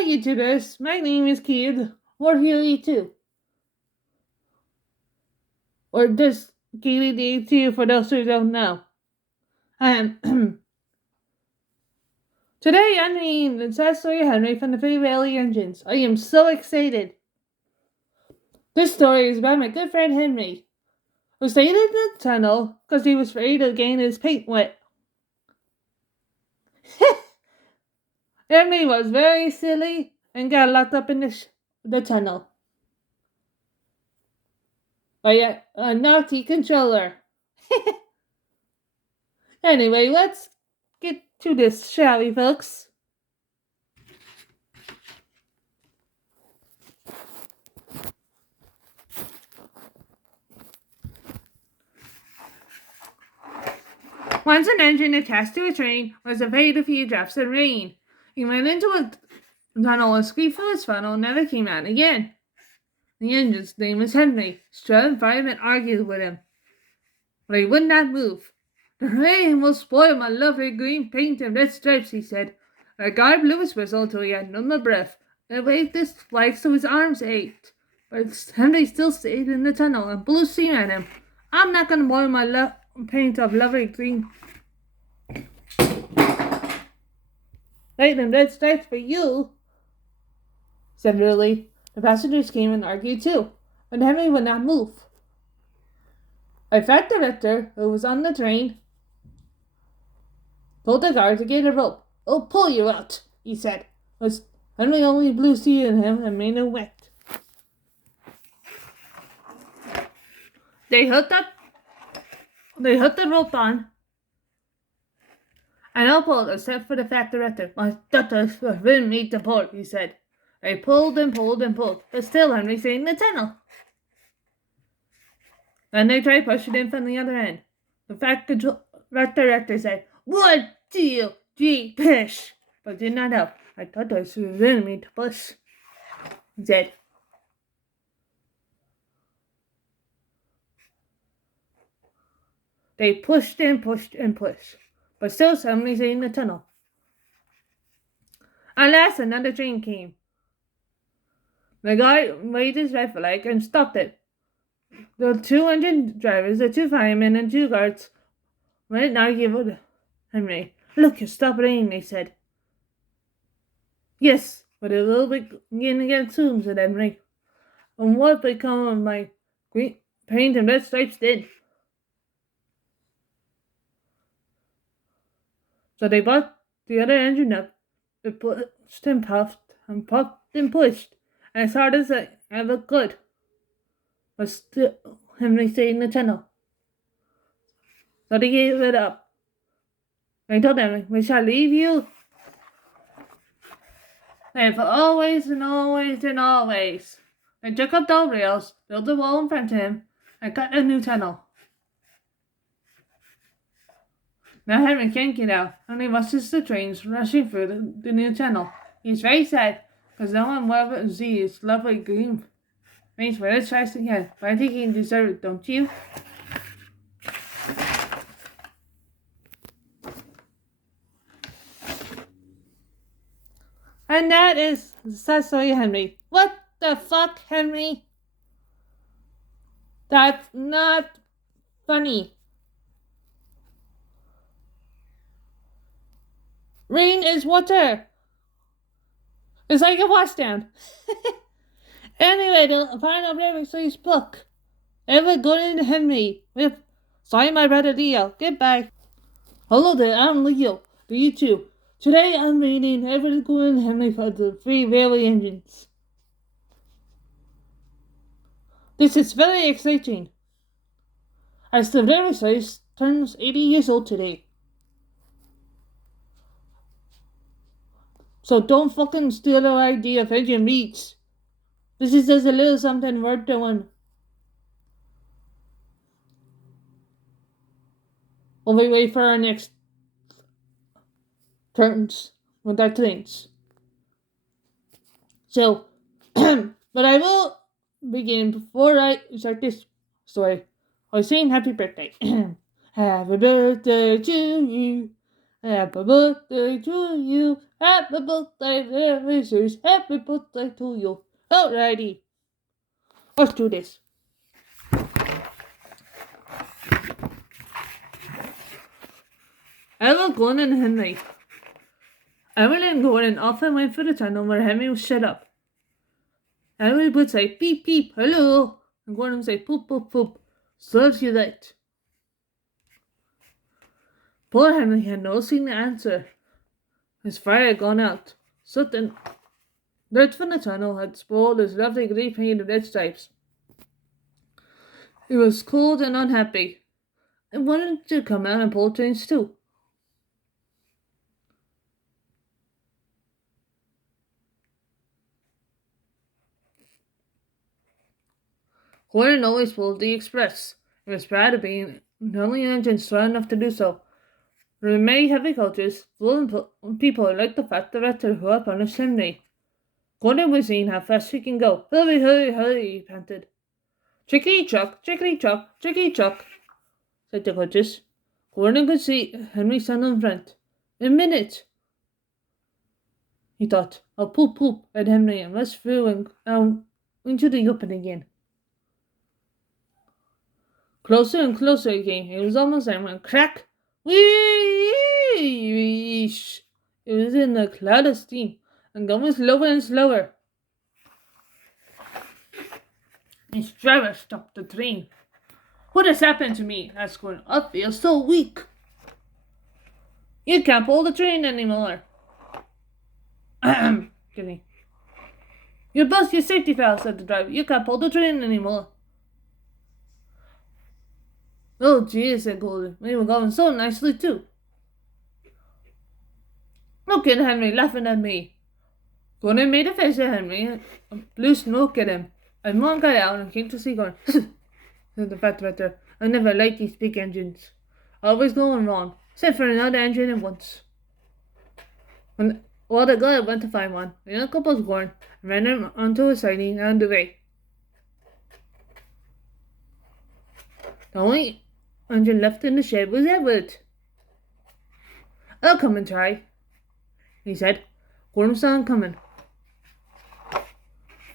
Hi YouTubers, my name is Kid, or Healy2, or just Keely2 for those who don't know. Um, Today I'm reading the sad story of Henry from the Free Valley Engines. I am so excited. This story is about my good friend Henry, who stayed in the tunnel because he was afraid of getting his paint wet. Henry was very silly and got locked up in the tunnel by a naughty controller. Anyway, let's get to this, shall we, folks? Once an engine attached to a train was afraid of a few drops of rain. He went into a tunnel and squeaked through his funnel and never came out again. The engine's name was Henry. Stood in front of him and argued with him, but he would not move. The rain will spoil my lovely green paint and red stripes, he said. The guy blew his whistle until he had no more breath and waved his flag so his arms ached. But Henry still stayed in the tunnel and blew steam at him. I'm not going to spoil my paint of lovely green light and red stripes for you, said Ridley. The passengers came and argued too, but Henry would not move. A fat director who was on the train told the guard to get a rope. I'll pull you out, he said. But Henry only blew steam at him and made him wet. They hooked the rope on, and all pulled except for the fat director. My daughter was really made to pull, he said. They pulled and pulled and pulled, but still Henry stayed in the tunnel. Then they tried pushing him from the other end. The fat director said, 1, 2, 3, push, but did not help. I thought I was really made to push, he said. They pushed and pushed and pushed, but still somebody stayed in the tunnel. At last, another train came. The guy waved his red flag and stopped it. The 2 engine drivers, the 2 firemen, and 2 guards went and argued with Henry. Look, it's stopped raining, they said. Yes, but it will begin again soon, said Henry. And what become of my green paint and red stripes then? So they brought the other engine up. It pushed and puffed and puffed and pushed as hard as it ever could. But still, Henry stayed in the tunnel. So they gave it up. They told Henry, we shall leave you there for always and always and always. They took up the rails, built a wall in front of him, and cut a new tunnel. Now Henry can't get out, and he watches the trains rushing through the new tunnel. He's very sad, because no one will ever see his lovely green paint for his stripes again. But I think he deserves it, don't you? And that is the sad story of Henry. What the fuck, Henry? That's not funny. Rain is water. It's like a washdown. Anyway, the final Raven Series book. Ever going to Henry with Sorry My Brother Leo. Goodbye. Hello there, I'm Leo, the YouTube. Today I'm reading Ever Going to Henry for the Free Valley Engines. This is very exciting, as the Raven Series turns 80 years old today. So don't fucking steal our idea of engine reads. This is just a little something worth doing. While we wait for our next turns with our trains. So, but I will begin before I start this story by saying happy birthday. Happy birthday to you. Happy birthday to you. Happy birthday, dear wishes. Happy birthday to you. Alrighty, let's do this. Ella, Gordon, and Henry. Evelyn and Gordon often went for the tunnel where Henry was shut up. Evelyn would say, beep, beep, hello. And Gordon would say, poop, poop, poop. Serves you right. Poor Henry had no single answer. His fire had gone out. Soot and dirt from the tunnel had spoiled his lovely green paint of red stripes. He was cold and unhappy, and wanted to come out and pull trains too. Gordon always pulled the express. It was proud of being the only engine strong enough to do so. There were many heavy coaches full of people who liked the fact that who had punished Henry. Gordon was seeing how fast he can go. Hurry, hurry, hurry, he panted. Chickadee chuck, chickadee chuck, chickadee chuck, said the coaches. Gordon could see Henry stand in front. In a minute, he thought. I'll poop poop at Henry and rush through and into the open again. Closer and closer he came. He was almost there when crack! Whee! It was in a cloud of steam and going slower and slower. His driver stopped the train. What has happened to me? Asked Gordon. I feel so weak. You can't pull the train anymore. Excuse me. You bust your safety valve, said the driver. You can't pull the train anymore. Oh, gee, said Gordon. We were going so nicely, too. Look at Henry laughing at me. Gordon made a face at Henry and blew smoke at him. And one got out and came to see Gordon. Said the fat veteran. I never liked these big engines. Always going wrong. Except for another engine at once. While the guy went to find one, the young couple was Gordon and ran him onto a siding and away. The only engine left in the shed was Edward. I'll come and try, he said. Gordon saw him coming.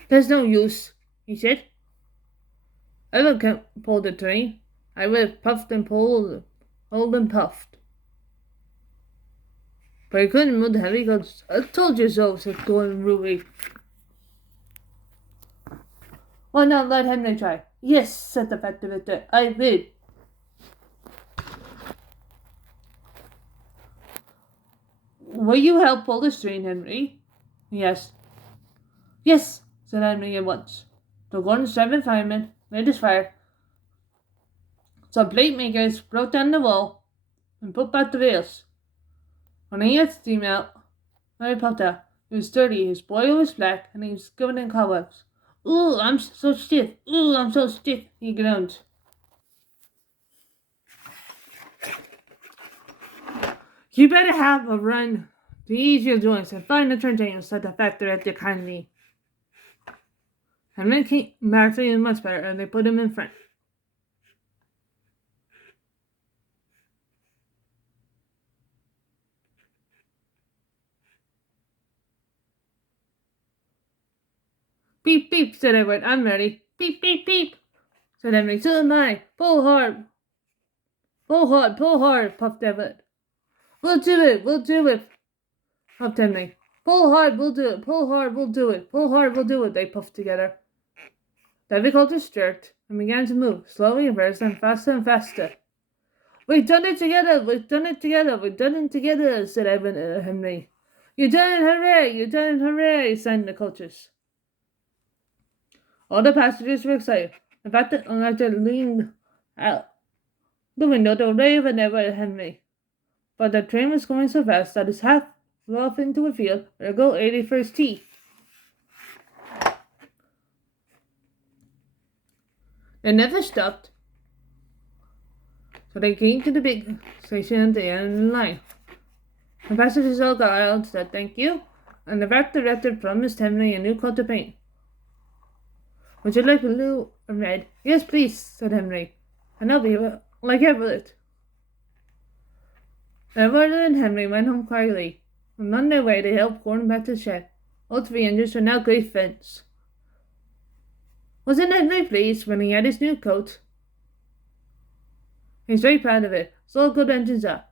There's no use, he said. Edward can't pull the train. I would have puffed and pulled and puffed. But I couldn't move the heavy goods. I told you so, said Gordon rudely. Why not let Henry try? Yes, said the fat victor. I will. Will you help pull the train, Henry? Yes. Yes, said Henry at once. So Gordon's driving fireman made his fire. Some plate makers broke down the wall and put back the rails. When he had steam out, Henry popped out. He was dirty, his boiler was black, and he was covered in cobwebs. Ooh, I'm so stiff. Ooh, I'm so stiff, he groaned. You better have a run to ease your joints and find the turntable, said the fat director kindly. Henry came back feeling much better, and they put him in front. Beep, beep, said Edward. I'm ready. Beep, beep, beep, said Henry. So am I. Pull hard. Pull hard, pull hard, puffed Edward. We'll do it, puffed Henry. Pull hard, we'll do it. Pull hard, we'll do it. Pull hard, we'll do it, they puffed together. The helicopters jerked and began to move, slowly at first, and faster. We've done it together, we've done it together, we've done it together, said Edward and Henry. You done it, hooray, you done it, hooray, sang the coaches. All the passengers were excited. In fact, the conductor leaned out the window to wave at Edward and Henry. But the train was going so fast that it half flew off into a field where go 81st T. They never stopped, so they came to the big station at the end of the line. The passengers all got out and said thank you, and the fat director promised Henry a new coat of paint. Would you like blue or red? Yes, please, said Henry. And I'll be like Everett. Edward and Henry went home quietly, and on their way they helped Gordon back to the shed. All three engines were now great friends. Wasn't Henry pleased when he had his new coat? He's very proud of it. It's all good engines are.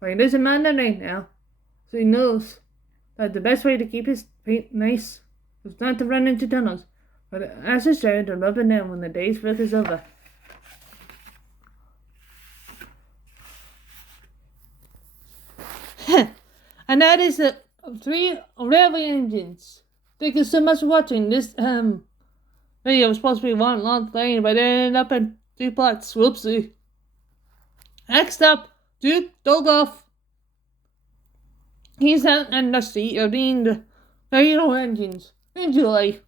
But he lives in Mountain Lane now, so he knows that the best way to keep his paint nice is not to run into tunnels, but as his share to rub it in when the day's work is over. And that is the 3 railway engines. Thank you so much for watching. This video was supposed to be 1 long thing, but it ended up in 3 parts. Whoopsie. Next up, Duke Dolgoff. He's out in the sea of the very low engines. Enjoy.